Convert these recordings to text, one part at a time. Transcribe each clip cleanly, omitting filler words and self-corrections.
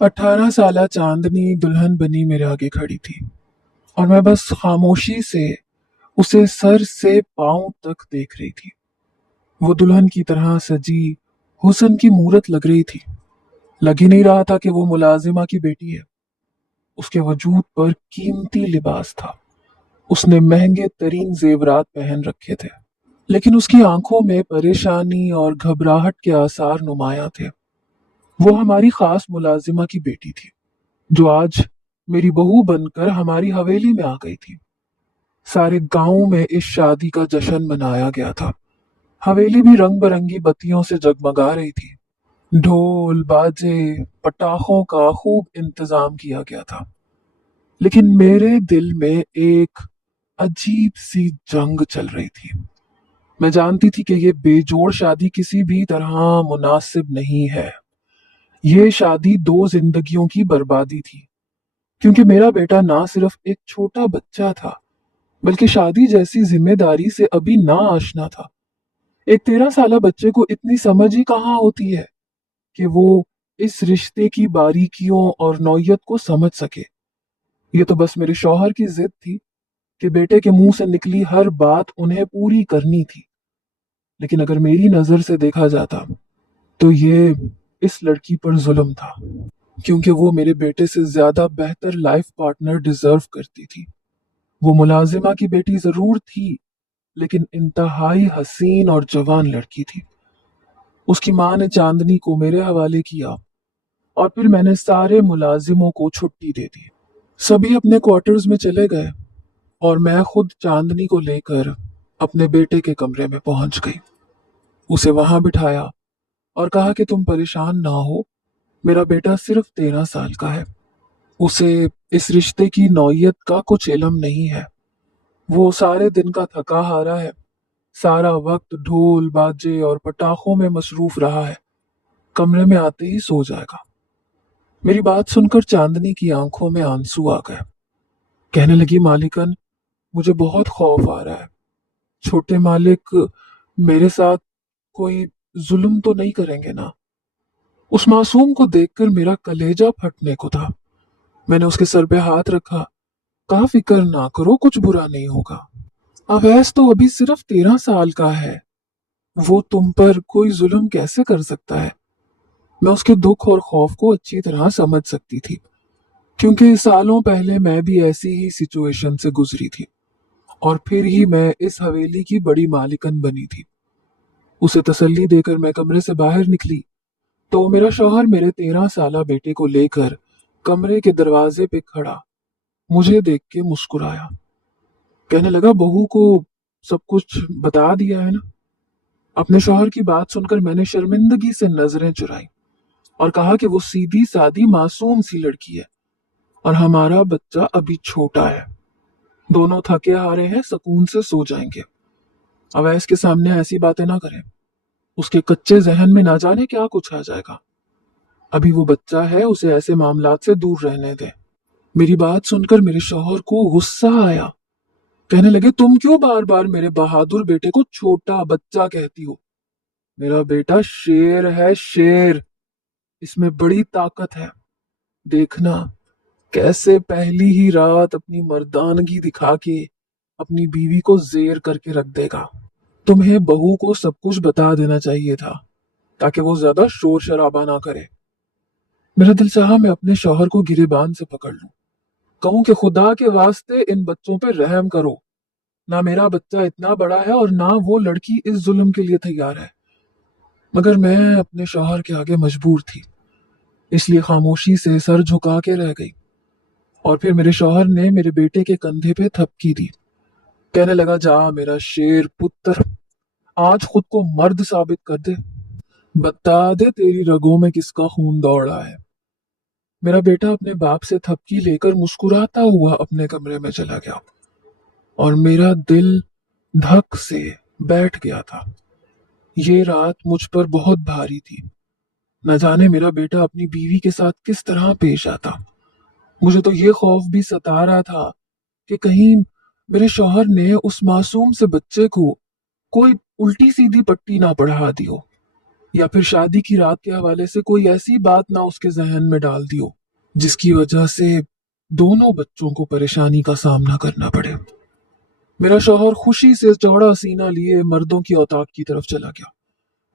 18 साला चांदनी दुल्हन बनी मेरे आगे खड़ी थी और मैं बस खामोशी से उसे सर से पांव तक देख रही थी। वो दुल्हन की तरह सजी हुस्न की मूरत लग रही थी। लग ही नहीं रहा था कि वो मुलाजिमा की बेटी है। उसके वजूद पर कीमती लिबास था। उसने महंगे तरीन जेवरात पहन रखे थे, लेकिन उसकी आंखों में परेशानी और घबराहट के आसार नुमाया थे। वो हमारी खास मुलाजिमा की बेटी थी, जो आज मेरी बहू बनकर हमारी हवेली में आ गई थी। सारे गांव में इस शादी का जश्न मनाया गया था। हवेली भी रंग बिरंगी बत्तियों से जगमगा रही थी। ढोल बाजे पटाखों का खूब इंतजाम किया गया था। लेकिन मेरे दिल में एक अजीब सी जंग चल रही थी। मैं जानती थी कि ये बेजोड़ शादी किसी भी तरह मुनासिब नहीं है। ये शादी दो जिंदगियों की बर्बादी थी, क्योंकि मेरा बेटा ना सिर्फ एक छोटा बच्चा था, बल्कि शादी जैसी जिम्मेदारी से अभी ना आशना था। एक 13 साला बच्चे को इतनी समझ ही कहाँ होती है कि वो इस रिश्ते की बारीकियों और नौयत को समझ सके। ये तो बस मेरे शौहर की जिद थी कि बेटे के मुंह से निकली हर बात उन्हें पूरी करनी थी। लेकिन अगर मेरी नजर से देखा जाता तो ये इस लड़की पर जुल्म था, क्योंकि वो मेरे बेटे से ज्यादा बेहतर लाइफ पार्टनर डिजर्व करती थी। वो मुलाजिमा की बेटी जरूर थी, लेकिन इंतहाई हसीन और जवान लड़की थी। उसकी माँ ने चांदनी को मेरे हवाले किया और फिर मैंने सारे मुलाजिमों को छुट्टी दे दी। सभी अपने क्वार्टर्स में चले गए और मैं खुद चांदनी को लेकर अपने बेटे के कमरे में पहुंच गई। उसे वहां बिठाया और कहा कि तुम परेशान ना हो, मेरा बेटा सिर्फ 13 साल का है। उसे इस रिश्ते की नौयत का कुछ इल्म नहीं है। वो सारे दिन का थका हारा है, सारा वक्त ढोल बाजे और पटाखों में मसरूफ रहा है। कमरे में आते ही सो जाएगा। मेरी बात सुनकर चांदनी की आंखों में आंसू आ गए। कहने लगी, मालिकन, मुझे बहुत खौफ आ रहा है। छोटे मालिक मेरे साथ कोई जुल्म तो नहीं करेंगे ना? उस मासूम को देखकर मेरा कलेजा फटने को था। मैंने उसके सर पे हाथ रखा, कहा, फिक्र ना करो, कुछ बुरा नहीं होगा। अवैस तो अभी सिर्फ 13 साल का है। वो तुम पर कोई जुल्म कैसे कर सकता है? मैं उसके दुख और खौफ को अच्छी तरह समझ सकती थी, क्योंकि सालों पहले मैं भी ऐसी ही सिचुएशन से गुजरी थी और फिर ही मैं इस हवेली की बड़ी मालिकन बनी थी। उसे तसल्ली देकर मैं कमरे से बाहर निकली तो मेरा शौहर मेरे 13 साला बेटे को लेकर कमरे के दरवाजे पे खड़ा मुझे देख के मुस्कुराया। कहने लगा, बहू को सब कुछ बता दिया है ना? अपने शौहर की बात सुनकर मैंने शर्मिंदगी से नजरें चुराई और कहा कि वो सीधी सादी मासूम सी लड़की है और हमारा बच्चा अभी छोटा है। दोनों थके हारे हैं, सुकून से सो जाएंगे। अवैस के सामने ऐसी बातें ना करें। उसके कच्चे जहन में ना जाने क्या कुछ आ जाएगा। अभी वो बच्चा है, उसे ऐसे मामलात से दूर रहने दें। मेरी बात सुनकर मेरे शौहर को गुस्सा आया। कहने लगे, तुम क्यों बार बार मेरे बहादुर बेटे को छोटा बच्चा कहती हो? मेरा बेटा शेर है, शेर। इसमें बड़ी ताकत है। देखना कैसे पहली ही रात अपनी मर्दानगी दिखा के अपनी बीवी को जेर करके रख देगा। तुम्हें बहू को सब कुछ बता देना चाहिए था, ताकि वो ज्यादा शोर शराबा ना करे। मेरा दिल चाहा मैं अपने शौहर को गिरेबान से पकड़ लूं, कहूं कि खुदा के वास्ते इन बच्चों पे रहम करो। ना मेरा बच्चा इतना बड़ा है और ना वो लड़की इस जुल्म के लिए तैयार है। मगर मैं अपने शौहर के आगे मजबूर थी, इसलिए खामोशी से सर झुका के रह गई। और फिर मेरे शौहर ने मेरे बेटे के कंधे पे थपकी दी। कहने लगा, जा मेरा शेर पुत्र, आज खुद को मर्द साबित कर दे। बता दे तेरी रगों में किसका खून दौड़ रहा है। मेरा बेटा अपने बाप से थपकी लेकर मुस्कुराता हुआ अपने कमरे में चला गया और मेरा दिल धक से बैठ गया था। ये रात मुझ पर बहुत भारी थी। न जाने मेरा बेटा अपनी बीवी के साथ किस तरह पेश आता। मुझे तो ये खौफ भी सता रहा था कि कहीं मेरे शौहर ने उस मासूम से बच्चे को कोई उल्टी सीधी पट्टी ना पढ़ा दी हो। یا پھر شادی کی رات کے حوالے سے کوئی ایسی بات نہ اس کے ذہن میں ڈال دی ہو جس کی وجہ سے دونوں بچوں کو پریشانی کا سامنا کرنا پڑے۔ میرا شوہر خوشی سے چوڑا سینہ لیے مردوں کی اوتاق کی طرف چلا گیا،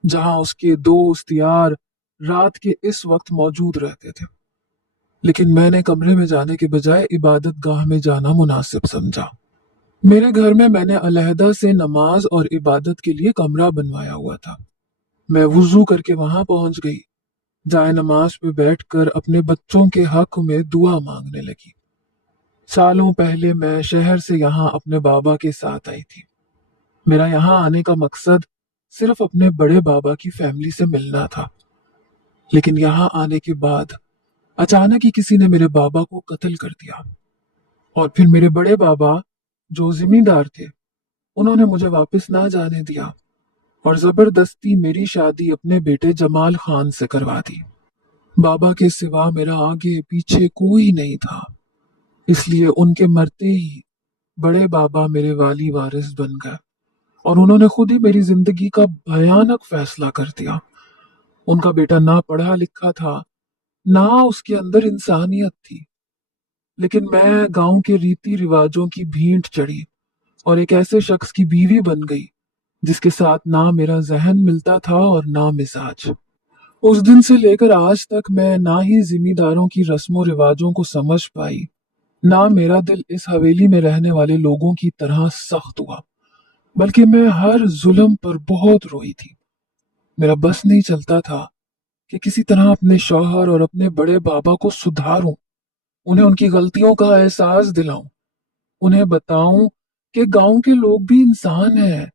جہاں اس کے دوست یار رات کے اس وقت موجود رہتے تھے، لیکن میں نے کمرے میں جانے کے بجائے عبادت گاہ میں جانا مناسب سمجھا۔ میرے گھر میں نے علیحدہ سے نماز اور عبادت کے لیے کمرہ بنوایا ہوا تھا۔ میں وضو کر کے وہاں پہنچ گئی، جائے نماز پہ بیٹھ کر اپنے بچوں کے حق میں دعا مانگنے لگی۔ سالوں پہلے میں شہر سے یہاں اپنے بابا کے ساتھ آئی تھی۔ میرا یہاں آنے کا مقصد صرف اپنے بڑے بابا کی فیملی سے ملنا تھا، لیکن یہاں آنے کے بعد اچانک ہی کسی نے میرے بابا کو قتل کر دیا، اور پھر میرے بڑے بابا جو زمیندار تھے انہوں نے مجھے واپس نہ جانے دیا اور زبردستی میری شادی اپنے بیٹے جمال خان سے کروا دی۔ بابا کے سوا میرا آگے پیچھے کوئی نہیں تھا، اس لیے ان کے مرتے ہی بڑے بابا میرے والی وارث بن گئے، اور انہوں نے خود ہی میری زندگی کا بھیانک فیصلہ کر دیا۔ ان کا بیٹا نہ پڑھا لکھا تھا، نہ اس کے اندر انسانیت تھی، لیکن میں گاؤں کے ریتی رواجوں کی بھینٹ چڑھی اور ایک ایسے شخص کی بیوی بن گئی جس کے ساتھ نہ میرا ذہن ملتا تھا اور نہ مزاج۔ اس دن سے لے کر آج تک میں نہ ہی زمینداروں کی رسم و رواجوں کو سمجھ پائی، نہ میرا دل اس حویلی میں رہنے والے لوگوں کی طرح سخت ہوا، بلکہ میں ہر ظلم پر بہت روئی تھی۔ میرا بس نہیں چلتا تھا کہ کسی طرح اپنے شوہر اور اپنے بڑے بابا کو سدھاروں، انہیں ان کی غلطیوں کا احساس دلاؤں، انہیں بتاؤں کہ گاؤں کے لوگ بھی انسان ہیں،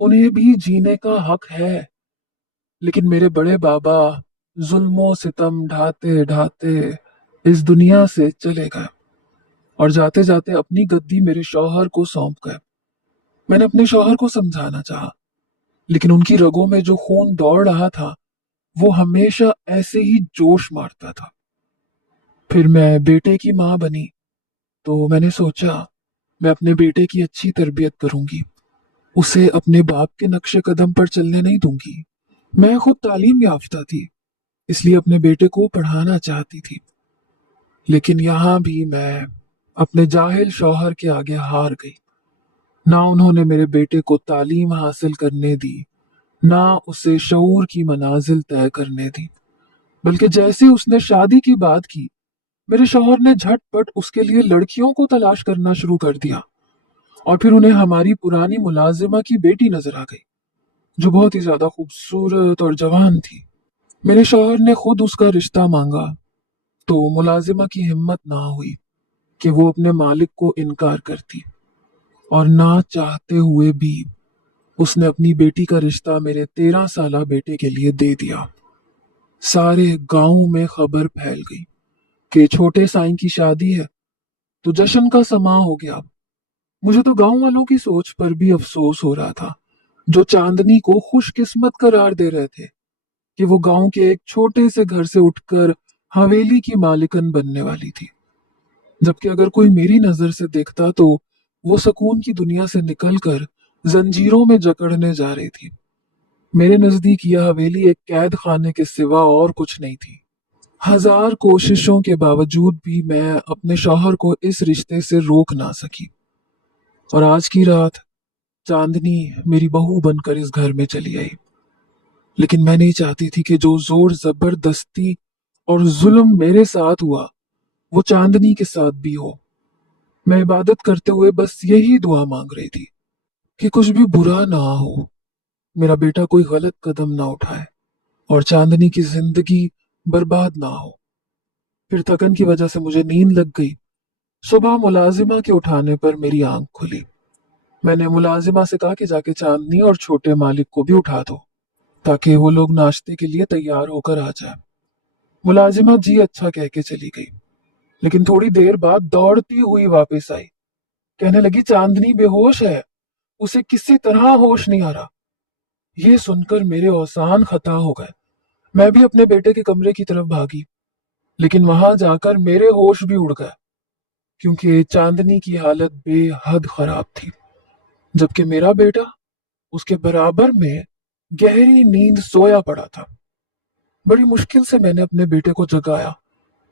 انہیں بھی جینے کا حق ہے۔ لیکن میرے بڑے بابا ظلم و ستم ڈھاتے ڈھاتے اس دنیا سے چلے گئے، اور جاتے جاتے اپنی گدی میرے شوہر کو سونپ گئے۔ میں نے اپنے شوہر کو سمجھانا چاہا، لیکن ان کی رگوں میں جو خون دوڑ رہا تھا وہ ہمیشہ ایسے ہی جوش مارتا تھا۔ پھر میں بیٹے کی ماں بنی تو میں نے سوچا میں اپنے بیٹے کی اچھی تربیت کروں گی، اسے اپنے باپ کے نقش قدم پر چلنے نہیں دوں گی۔ میں خود تعلیم یافتہ تھی، اس لیے اپنے بیٹے کو پڑھانا چاہتی تھی، لیکن یہاں بھی میں اپنے جاہل شوہر کے آگے ہار گئی۔ نہ انہوں نے میرے بیٹے کو تعلیم حاصل کرنے دی، نہ اسے شعور کی منازل طے کرنے دی، بلکہ جیسے اس نے شادی کی بات کی، میرے شوہر نے جھٹ پٹ اس کے لیے لڑکیوں کو تلاش کرنا شروع کر دیا، اور پھر انہیں ہماری پرانی ملازمہ کی بیٹی نظر آ گئی جو بہت ہی زیادہ خوبصورت اور جوان تھی۔ میرے شوہر نے خود اس کا رشتہ مانگا تو ملازمہ کی ہمت نہ ہوئی کہ وہ اپنے مالک کو انکار کرتی، اور نہ چاہتے ہوئے بھی اس نے اپنی بیٹی کا رشتہ میرے 13 سالہ بیٹے کے لیے دے دیا۔ سارے گاؤں میں خبر پھیل گئی کہ چھوٹے سائیں کی شادی ہے، تو جشن کا سماں ہو گیا۔ مجھے تو گاؤں والوں کی سوچ پر بھی افسوس ہو رہا تھا، جو چاندنی کو خوش قسمت قرار دے رہے تھے کہ وہ گاؤں کے ایک چھوٹے سے گھر سے اٹھ کر حویلی کی مالکن بننے والی تھی، جبکہ اگر کوئی میری نظر سے دیکھتا تو وہ سکون کی دنیا سے نکل کر زنجیروں میں جکڑنے جا رہی تھی۔ میرے نزدیک یہ حویلی ایک قید خانے کے سوا اور کچھ نہیں تھی۔ ہزار کوششوں کے باوجود بھی میں اپنے شوہر کو اس رشتے سے روک نہ سکی، اور آج کی رات چاندنی میری بہو بن کر اس گھر میں چلی آئی، لیکن میں نہیں چاہتی تھی کہ جو زور زبردستی اور ظلم میرے ساتھ ہوا وہ چاندنی کے ساتھ بھی ہو۔ میں عبادت کرتے ہوئے بس یہی دعا مانگ رہی تھی کہ کچھ بھی برا نہ ہو، میرا بیٹا کوئی غلط قدم نہ اٹھائے اور چاندنی کی زندگی برباد نہ ہو۔ پھر تھکن کی وجہ سے مجھے نیند لگ گئی۔ صبح ملازمہ کے اٹھانے پر میری آنکھ کھلی۔ میں نے ملازمہ سے کہا کہ جا کے چاندنی اور چھوٹے مالک کو بھی اٹھا دو تاکہ وہ لوگ ناشتے کے لیے تیار ہو کر آ جائیں۔ ملازمہ جی اچھا کہہ کے چلی گئی، لیکن تھوڑی دیر بعد دوڑتی ہوئی واپس آئی، کہنے لگی چاندنی بے ہوش ہے، اسے کسی طرح ہوش نہیں آ رہا۔ یہ سن کر میرے اوزان خطا ہو گئے۔ میں بھی اپنے بیٹے کے کمرے کی طرف بھاگی، لیکن وہاں جا کر میرے ہوش بھی اڑ گئے، کیونکہ چاندنی کی حالت بے حد خراب تھی، جبکہ میرا بیٹا اس کے برابر میں गहरी नींद सोया पड़ा था। बड़ी मुश्किल से मैंने अपने बेटे को जगाया,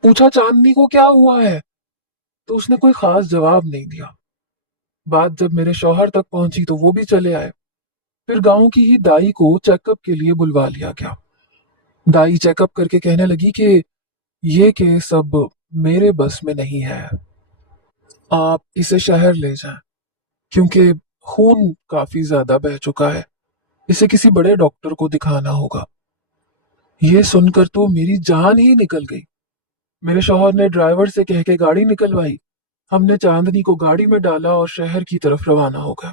पूछा चांदनी को क्या हुआ है, तो उसने कोई खास जवाब नहीं दिया। बात जब मेरे शौहर तक पहुंची तो वो भी चले आए। फिर गांव की ही दाई को चेकअप के लिए बुलवा लिया गया। दाई चेकअप करके कहने लगी कि ये केस अब मेरे बस में नहीं है, आप इसे शहर ले जाएं, क्योंकि खून काफी ज्यादा बह चुका है, इसे किसी बड़े डॉक्टर को दिखाना होगा। ये सुनकर तो मेरी जान ही निकल गई। मेरे शौहर ने ड्राइवर से कह के गाड़ी निकलवाई। हमने चांदनी को गाड़ी में डाला और शहर की तरफ रवाना हो गए।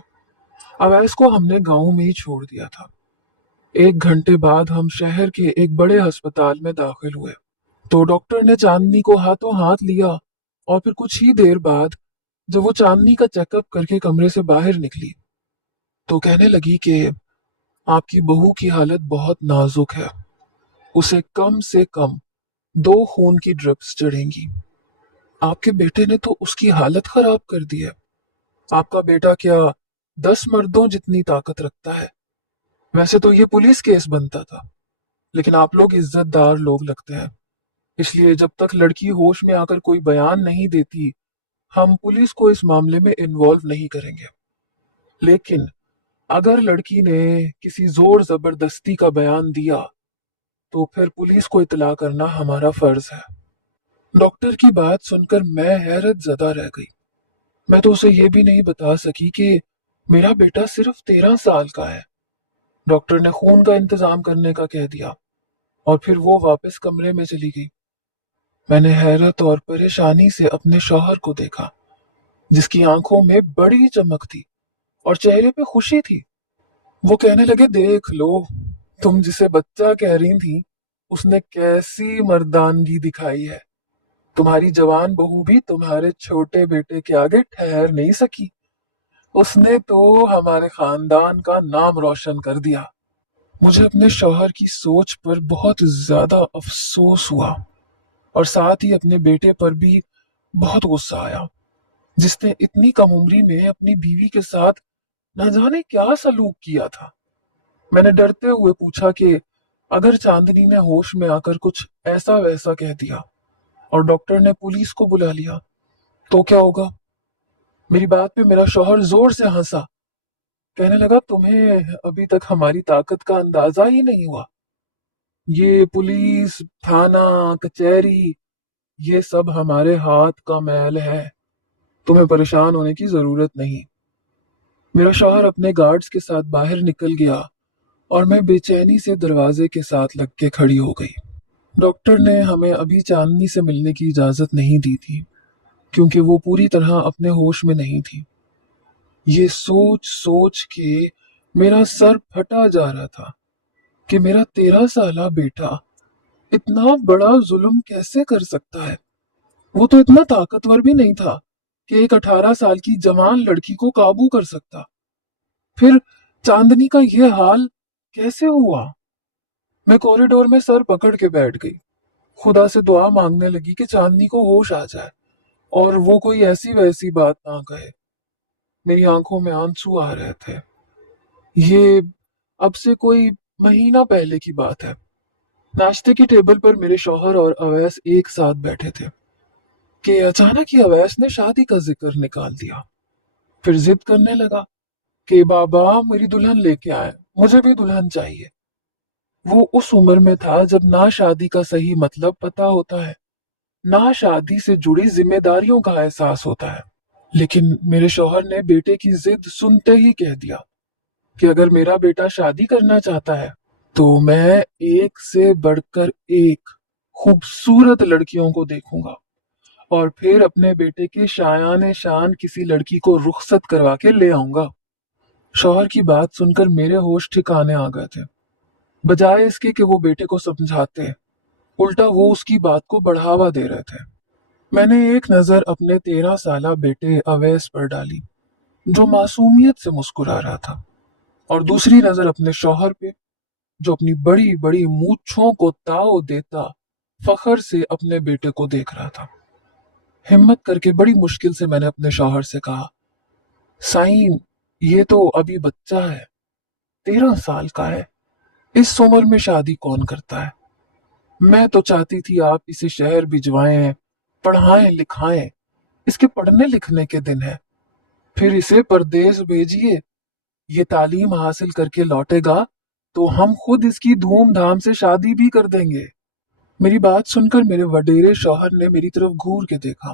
अवैस को हमने गांव में ही छोड़ दिया था। 1 घंटे बाद हम शहर के एक बड़े अस्पताल में दाखिल हुए तो डॉक्टर ने चांदनी को हाथों हाथ लिया, और फिर कुछ ही देर बाद जब वो चांदनी का चेकअप करके कमरे से बाहर निकली तो कहने लगी कि आपकी बहू की हालत बहुत नाजुक है, उसे कम से कम 2 खून की ड्रिप्स चढ़ेंगी। आपके बेटे ने तो उसकी हालत खराब कर दी है। आपका बेटा क्या 10 मर्दों जितनी ताकत रखता है? वैसे तो ये पुलिस केस बनता था, लेकिन आप लोग इज्जतदार लोग लगते हैं, इसलिए जब तक लड़की होश में आकर कोई बयान नहीं देती हम पुलिस को इस मामले में इन्वॉल्व नहीं करेंगे। लेकिन अगर लड़की ने किसी जोर जबरदस्ती का बयान दिया तो फिर पुलिस को इतला करना हमारा फर्ज है। डॉक्टर की बात सुनकर मैं हैरत जदा रह गई। मैं तो उसे ये भी नहीं बता सकी कि मेरा बेटा सिर्फ 13 साल का है। डॉक्टर ने खून का इंतजाम करने का कह दिया और फिर वो वापस कमरे में चली गई। मैंने हैरत और परेशानी से अपने शौहर को देखा, जिसकी आंखों में बड़ी चमक थी और चेहरे पे खुशी थी। वो कहने लगे, देख लो, तुम जिसे बच्चा कह रही थी उसने कैसी मर्दानगी दिखाई है। तुम्हारी जवान बहू भी तुम्हारे छोटे बेटे के आगे ठहर नहीं सकी। उसने तो हमारे खानदान का नाम रोशन कर दिया। मुझे अपने शौहर की सोच पर बहुत ज्यादा अफसोस हुआ और साथ ही अपने बेटे पर भी बहुत गुस्सा आया, जिसने इतनी कम उम्री में अपनी बीवी के साथ न जाने क्या सलूक किया था। मैंने डरते हुए पूछा कि अगर चांदनी ने होश में आकर कुछ ऐसा वैसा कह दिया और डॉक्टर ने पुलिस को बुला लिया तो क्या होगा? मेरी बात पे मेरा शौहर जोर से हंसा, कहने लगा, तुम्हें अभी तक हमारी ताकत का अंदाजा ही नहीं हुआ। ये पुलिस, थाना, कचहरी, ये सब हमारे हाथ का मैल है, तुम्हें परेशान होने की जरूरत नहीं। मेरा शौहर अपने गार्ड्स के साथ बाहर निकल गया और मैं बेचैनी से दरवाजे के साथ लग के खड़ी हो गई। डॉक्टर ने हमें अभी चांदनी से मिलने की इजाजत नहीं दी थी, क्योंकि वो पूरी तरह अपने होश में नहीं थी। ये सोच सोच के मेरा सर फटा जा रहा था कि मेरा 13 साला बेटा इतना बड़ा जुल्म कैसे कर सकता है। वो तो इतना ताकतवर भी नहीं था कि एक 18 साल की जवान लड़की को काबू कर सकता। फिर चांदनी का यह हाल कैसे हुआ? मैं कॉरिडोर में सर पकड़ के बैठ गई, खुदा से दुआ मांगने लगी कि चांदनी को होश आ जाए और वो कोई ऐसी वैसी बात ना कहे। मेरी आंखों में आंसू आ रहे थे। ये अब से कोई महीना पहले की बात है। नाश्ते की टेबल पर मेरे शौहर और अवैस एक साथ बैठे थे कि अचानक ही अवैस ने शादी का जिक्र निकाल दिया। फिर जिद करने लगा कि बाबा मेरी दुल्हन लेके आए, मुझे भी दुल्हन चाहिए। वो उस उम्र में था जब ना शादी का सही मतलब पता होता है, ना शादी से जुड़ी जिम्मेदारियों का एहसास होता है। लेकिन मेरे शौहर ने बेटे की जिद सुनते ही कह दिया कि अगर मेरा बेटा शादी करना चाहता है तो मैं एक से बढ़कर एक खूबसूरत लड़कियों को देखूंगा और फिर अपने बेटे के शायान शान किसी लड़की को रुखसत करवा के ले आऊंगा। शौहर की बात सुनकर मेरे होश ठिकाने आ गए थे। बजाय इसके कि वो बेटे को समझाते, उल्टा वो उसकी बात को बढ़ावा दे रहे थे। मैंने एक नजर अपने 13 साला बेटे अवैस पर डाली, जो मासूमियत से मुस्कुरा रहा था, और दूसरी नजर अपने शौहर पे, जो अपनी बड़ी बड़ी मूंछों को ताव देता फखर से अपने बेटे को देख रहा था। हिम्मत करके बड़ी मुश्किल से मैंने अपने शौहर से कहा, साईं, ये तो अभी बच्चा है, 13 साल का है, इस उम्र में शादी कौन करता है? मैं तो चाहती थी आप इसे शहर भिजवाएं, पढ़ाएं लिखाएं। इसके पढ़ने लिखने के दिन है। फिर इसे परदेश भेजिए। ये तालीम हासिल करके लौटेगा तो हम खुद इसकी धूमधाम से शादी भी कर देंगे। मेरी बात सुनकर मेरे वडेरे शौहर ने मेरी तरफ घूर के देखा।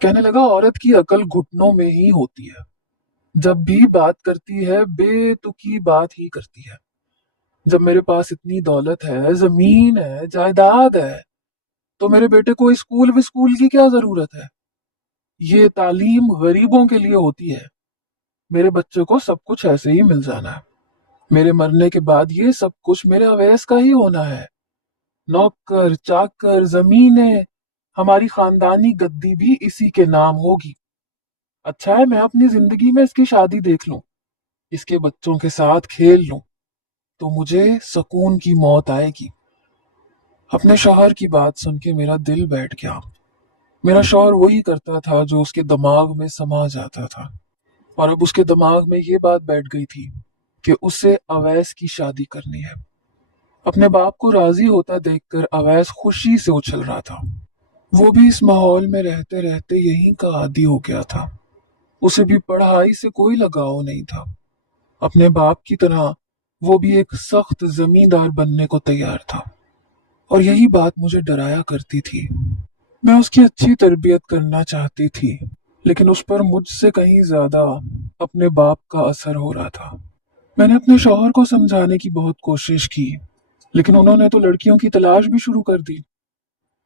कहने लगा, औरत की अकल घुटनों में ही होती है। जब भी बात करती है बेतुकी बात ही करती है। जब मेरे पास इतनी दौलत है, जमीन है, जायदाद है, तो मेरे बेटे को स्कूल विस्कूल की क्या जरूरत है? ये तालीम गरीबों के लिए होती है। मेरे बच्चे को सब कुछ ऐसे ही मिल जाना है। मेरे मरने के बाद ये सब कुछ मेरे अवैस का ही होना है। नौकर चाकर जमीनें, हमारी खानदानी गद्दी भी इसी के नाम होगी। अच्छा है मैं अपनी जिंदगी में इसकी शादी देख लूं, इसके बच्चों के साथ खेल लूं, तो मुझे सुकून की मौत आएगी। अपने शौहर की बात सुन के मेरा दिल बैठ गया। मेरा शौहर वही करता था जो उसके दिमाग में समा जाता था, और अब उसके दिमाग में ये बात बैठ गई थी कि उसे अवैस की शादी करनी है। अपने बाप को राजी होता देखकर अवैस खुशी से उछल रहा था। वो भी इस माहौल में रहते रहते यहीं का आदी हो गया था। उसे भी पढ़ाई से कोई लगाव नहीं था। अपने बाप की तरह वो भी एक सख्त जमींदार बनने को तैयार था, और यही बात मुझे डराया करती थी। मैं उसकी अच्छी तरबियत करना चाहती थी, लेकिन उस पर मुझसे कहीं ज्यादा अपने बाप का असर हो रहा था। मैंने अपने शौहर को समझाने की बहुत कोशिश की, लेकिन उन्होंने तो लड़कियों की तलाश भी शुरू कर दी।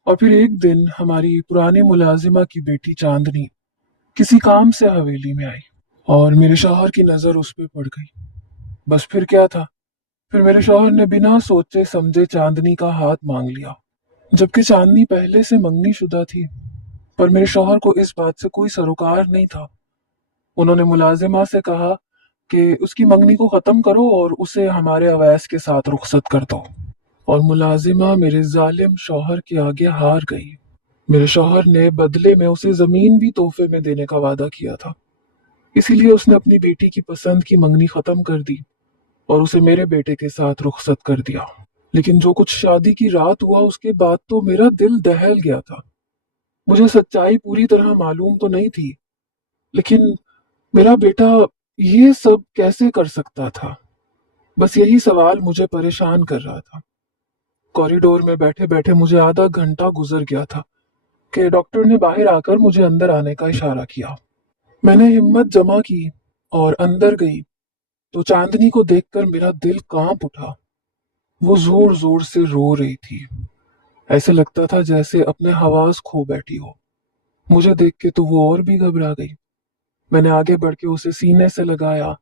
और फिर एक दिन हमारी पुरानी मुलाजिमा की बेटी चांदनी किसी काम से हवेली में आई, और मेरे शौहर की नजर उस पर पड़ गई। बस फिर क्या था, फिर मेरे शौहर ने बिना सोचे समझे चांदनी का हाथ मांग लिया, जबकि चांदनी पहले से मंगनी शुदा थी। पर मेरे शौहर को इस बात से कोई सरोकार नहीं था। उन्होंने मुलाजिमा से कहा कि उसकी मंगनी को खत्म करो और उसे हमारे अवैस के साथ रुखसत कर दो। और मुलाजिमा मेरे जालिम शौहर के आगे हार गई। मेरे शौहर ने बदले में उसे जमीन भी तोहफे में देने का वादा किया था। इसीलिए उसने अपनी बेटी की पसंद की मंगनी खत्म कर दी और उसे मेरे बेटे के साथ रुखसत कर दिया। लेकिन जो कुछ शादी की रात हुआ उसके बाद तो मेरा दिल दहल गया था। मुझे सच्चाई पूरी तरह मालूम तो नहीं थी, लेकिन मेरा बेटा ये सब कैसे कर सकता था? बस यही सवाल मुझे परेशान कर रहा था। कॉरिडोर में बैठे बैठे मुझे आधा घंटा गुजर गया था कि डॉक्टर ने बाहर आकर मुझे अंदर आने का इशारा किया। मैंने हिम्मत जमा की और अंदर गई तो चांदनी को देखकर मेरा दिल कांप उठा। वो जोर जोर से रो रही थी। ऐसे लगता था जैसे अपने हवास खो बैठी हो। मुझे देख के तो वो और भी घबरा गई। मैंने आगे बढ़ के उसे सीने से लगाया,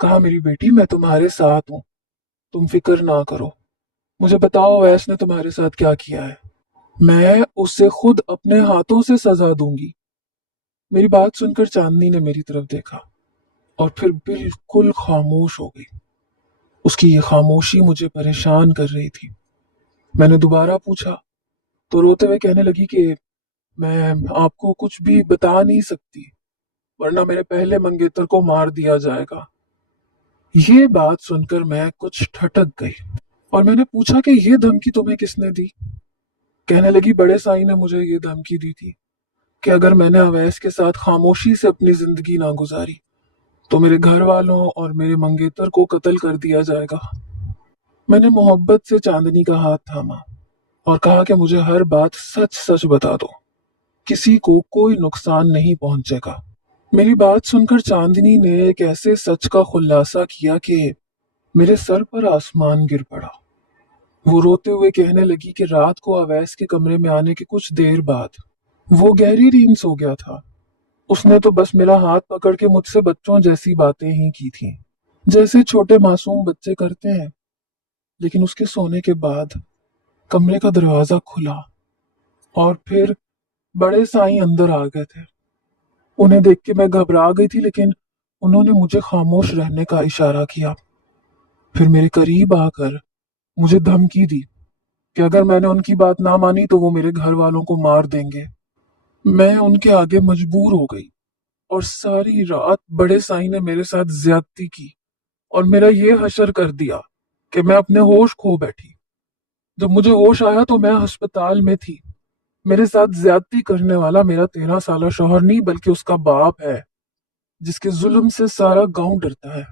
कहा, मेरी बेटी मैं तुम्हारे साथ हूं, तुम फिक्र ना करो। मुझे बताओ अवैस ने तुम्हारे साथ क्या किया है? मैं उसे खुद अपने हाथों से सजा दूंगी। मेरी बात सुनकर चांदनी ने मेरी तरफ देखा और फिर बिल्कुल खामोश हो गई। उसकी ये खामोशी मुझे परेशान कर रही थी। मैंने दोबारा पूछा तो रोते हुए कहने लगी कि मैं आपको कुछ भी बता नहीं सकती, वरना मेरे पहले मंगेतर को मार दिया जाएगा। ये बात सुनकर मैं कुछ ठटक गई और मैंने पूछा कि ये धमकी तुम्हें किसने दी? कहने लगी, बड़े साईं ने मुझे ये धमकी दी थी कि अगर मैंने अवैस के साथ खामोशी से अपनी जिंदगी ना गुजारी तो मेरे घर वालों और मेरे मंगेतर को कत्ल कर दिया जाएगा। मैंने मोहब्बत से चांदनी का हाथ थामा और कहा कि मुझे हर बात सच सच बता दो, किसी को कोई नुकसान नहीं पहुंचेगा। मेरी बात सुनकर चांदनी ने एक ऐसे सच का खुलासा किया कि मेरे सर पर आसमान गिर पड़ा। वो रोते हुए कहने लगी कि रात को अवैस के कमरे में आने के कुछ देर बाद वो गहरी नींद सो गया था। उसने तो बस मेरा हाथ पकड़ के मुझसे बच्चों जैसी बातें ही की थी, जैसे छोटे मासूम बच्चे करते हैं। लेकिन उसके सोने के बाद कमरे का दरवाजा खुला और फिर बड़े साईं अंदर आ गए थे। उन्हें देख के मैं घबरा गई थी, लेकिन उन्होंने मुझे खामोश रहने का इशारा किया। फिर मेरे करीब आकर मुझे धमकी दी कि अगर मैंने उनकी बात ना मानी तो वो मेरे घर वालों को मार देंगे। मैं उनके आगे मजबूर हो गई और सारी रात बड़े साईं ने मेरे साथ ज्यादती की और मेरा ये हशर कर दिया। کہ میں اپنے ہوش کھو بیٹھی۔ جب مجھے ہوش آیا تو میں ہسپتال میں تھی۔ میرے ساتھ زیادتی کرنے والا میرا 13 سالہ شوہر نہیں بلکہ اس کا باپ ہے، جس کے ظلم سے سارا گاؤں ڈرتا ہے،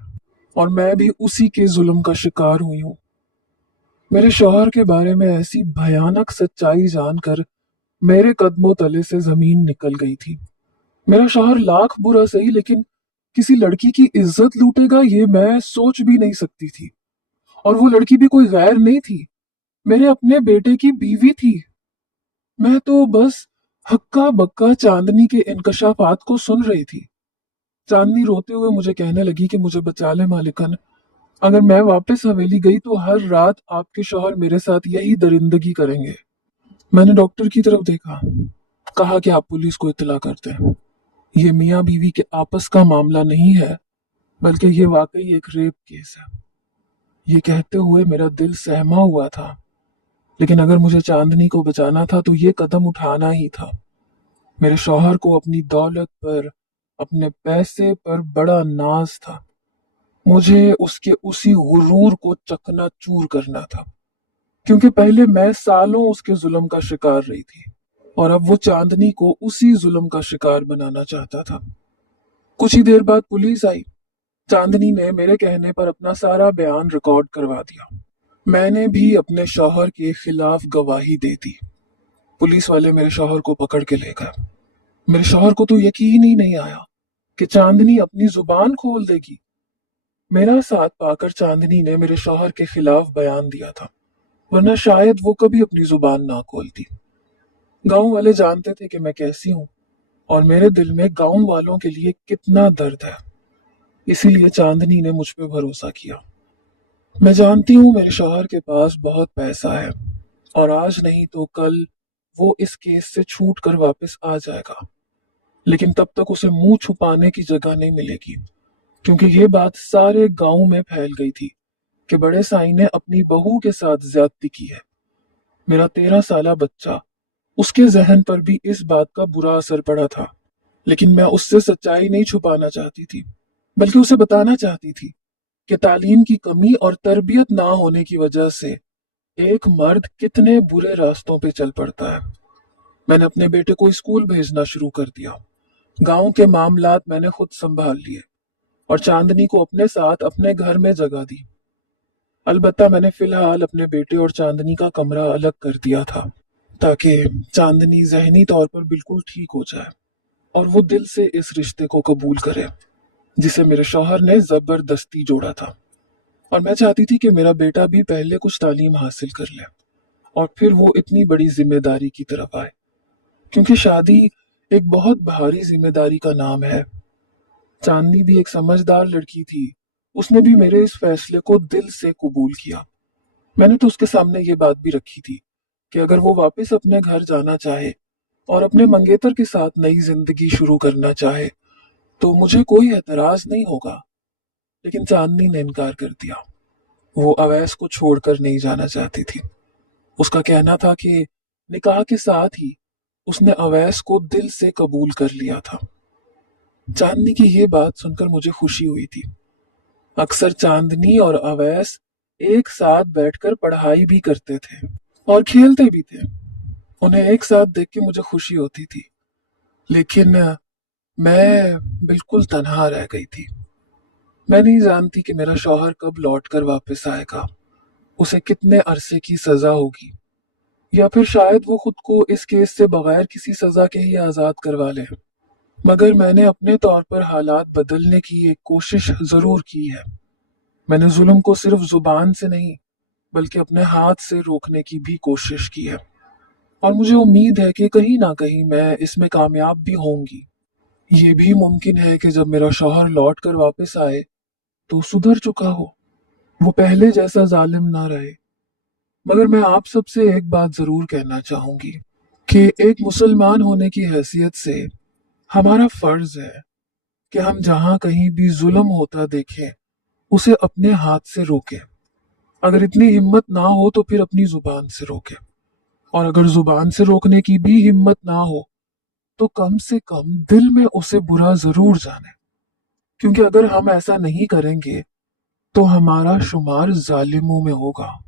اور میں بھی اسی کے ظلم کا شکار ہوئی ہوں۔ میرے شوہر کے بارے میں ایسی بھیانک سچائی جان کر میرے قدموں تلے سے زمین نکل گئی تھی۔ میرا شوہر لاکھ برا صحیح، لیکن کسی لڑکی کی عزت لوٹے گا یہ میں سوچ بھی نہیں سکتی تھی۔ اور وہ لڑکی بھی کوئی غیر نہیں تھی، میرے اپنے بیٹے کی بیوی تھی۔ میں تو بس ہکا بکا چاندنی کے انکشافات کو سن رہی تھی۔ چاندنی روتے ہوئے مجھے کہنے لگی کہ مجھے بچا لے مالکن، اگر میں واپس حویلی گئی تو ہر رات آپ کے شوہر میرے ساتھ یہی درندگی کریں گے۔ میں نے ڈاکٹر کی طرف دیکھا، کہا کہ آپ پولیس کو اطلاع کر دیں۔ یہ میاں بیوی کے آپس کا معاملہ نہیں ہے، بلکہ یہ واقعی ایک ریپ کیس ہے۔ یہ کہتے ہوئے میرا دل سہما ہوا تھا، لیکن اگر مجھے چاندنی کو بچانا تھا تو یہ قدم اٹھانا ہی تھا۔ میرے شوہر کو اپنی دولت پر، اپنے پیسے پر بڑا ناز تھا۔ مجھے اس کے اسی غرور کو چکنا چور کرنا تھا، کیونکہ پہلے میں سالوں اس کے ظلم کا شکار رہی تھی، اور اب وہ چاندنی کو اسی ظلم کا شکار بنانا چاہتا تھا۔ کچھ ہی دیر بعد پولیس آئی۔ چاندنی نے میرے کہنے پر اپنا سارا بیان ریکارڈ کروا دیا۔ میں نے بھی اپنے شوہر کے خلاف گواہی دے دی۔ پولیس والے میرے شوہر کو پکڑ کے لے گئے۔ میرے شوہر کو تو یقین ہی نہیں آیا کہ چاندنی اپنی زبان کھول دے گی۔ میرا ساتھ پا کر چاندنی نے میرے شوہر کے خلاف بیان دیا تھا، ورنہ شاید وہ کبھی اپنی زبان نہ کھولتی۔ گاؤں والے جانتے تھے کہ میں کیسی ہوں، اور میرے دل میں گاؤں والوں کے لیے کتنا درد ہے، اسی لیے چاندنی نے مجھ پہ بھروسہ کیا۔ میں جانتی ہوں میرے شوہر کے پاس بہت پیسہ ہے، اور آج نہیں تو کل وہ اس کیس سے چھوٹ کر واپس آ جائے گا، لیکن تب تک اسے منہ چھپانے کی جگہ نہیں ملے گی، کیونکہ یہ بات سارے گاؤں میں پھیل گئی تھی کہ بڑے سائی نے اپنی بہو کے ساتھ زیادتی کی ہے۔ میرا 13 سالہ بچہ، اس کے ذہن پر بھی اس بات کا برا اثر پڑا تھا، لیکن میں اس سے سچائی نہیں چھپانا چاہتی تھی، بلکہ اسے بتانا چاہتی تھی کہ تعلیم کی کمی اور تربیت نہ ہونے کی وجہ سے ایک مرد کتنے برے راستوں پہ چل پڑتا ہے۔ میں نے اپنے بیٹے کو اسکول بھیجنا شروع کر دیا۔ گاؤں کے معاملات میں نے خود سنبھال لیے، اور چاندنی کو اپنے ساتھ اپنے گھر میں جگہ دی۔ البتہ میں نے فی الحال اپنے بیٹے اور چاندنی کا کمرہ الگ کر دیا تھا، تاکہ چاندنی ذہنی طور پر بالکل ٹھیک ہو جائے اور وہ دل سے اس رشتے کو قبول کرے جسے میرے شوہر نے زبردستی جوڑا تھا۔ اور میں چاہتی تھی کہ میرا بیٹا بھی پہلے کچھ تعلیم حاصل کر لے اور پھر وہ اتنی بڑی ذمہ داری کی طرف آئے، کیونکہ شادی ایک بہت بھاری ذمہ داری کا نام ہے۔ چاندنی بھی ایک سمجھدار لڑکی تھی، اس نے بھی میرے اس فیصلے کو دل سے قبول کیا۔ میں نے تو اس کے سامنے یہ بات بھی رکھی تھی کہ اگر وہ واپس اپنے گھر جانا چاہے اور اپنے منگیتر کے ساتھ نئی زندگی شروع کرنا چاہے تو مجھے کوئی اعتراض نہیں ہوگا، لیکن چاندنی نے انکار کر دیا۔ وہ اویس کو چھوڑ کر نہیں جانا چاہتی تھی۔ اس کا کہنا تھا کہ نکاح کے ساتھ ہی اس نے اویس کو دل سے قبول کر لیا تھا۔ چاندنی کی یہ بات سن کر مجھے خوشی ہوئی تھی۔ اکثر چاندنی اور اویس ایک ساتھ بیٹھ کر پڑھائی بھی کرتے تھے اور کھیلتے بھی تھے۔ انہیں ایک ساتھ دیکھ کے مجھے خوشی ہوتی تھی، لیکن میں بالکل تنہا رہ گئی تھی۔ میں نہیں جانتی کہ میرا شوہر کب لوٹ کر واپس آئے گا، اسے کتنے عرصے کی سزا ہوگی، یا پھر شاید وہ خود کو اس کیس سے بغیر کسی سزا کے ہی آزاد کروا لے۔ مگر میں نے اپنے طور پر حالات بدلنے کی ایک کوشش ضرور کی ہے۔ میں نے ظلم کو صرف زبان سے نہیں بلکہ اپنے ہاتھ سے روکنے کی بھی کوشش کی ہے، اور مجھے امید ہے کہ کہیں نہ کہیں میں اس میں کامیاب بھی ہوں گی۔ یہ بھی ممکن ہے کہ جب میرا شوہر لوٹ کر واپس آئے تو سدھر چکا ہو، وہ پہلے جیسا ظالم نہ رہے۔ مگر میں آپ سب سے ایک بات ضرور کہنا چاہوں گی کہ ایک مسلمان ہونے کی حیثیت سے ہمارا فرض ہے کہ ہم جہاں کہیں بھی ظلم ہوتا دیکھیں اسے اپنے ہاتھ سے روکیں۔ اگر اتنی ہمت نہ ہو تو پھر اپنی زبان سے روکیں، اور اگر زبان سے روکنے کی بھی ہمت نہ ہو تو کم سے کم دل میں اسے برا ضرور جانیں، کیونکہ اگر ہم ایسا نہیں کریں گے تو ہمارا شمار ظالموں میں ہوگا۔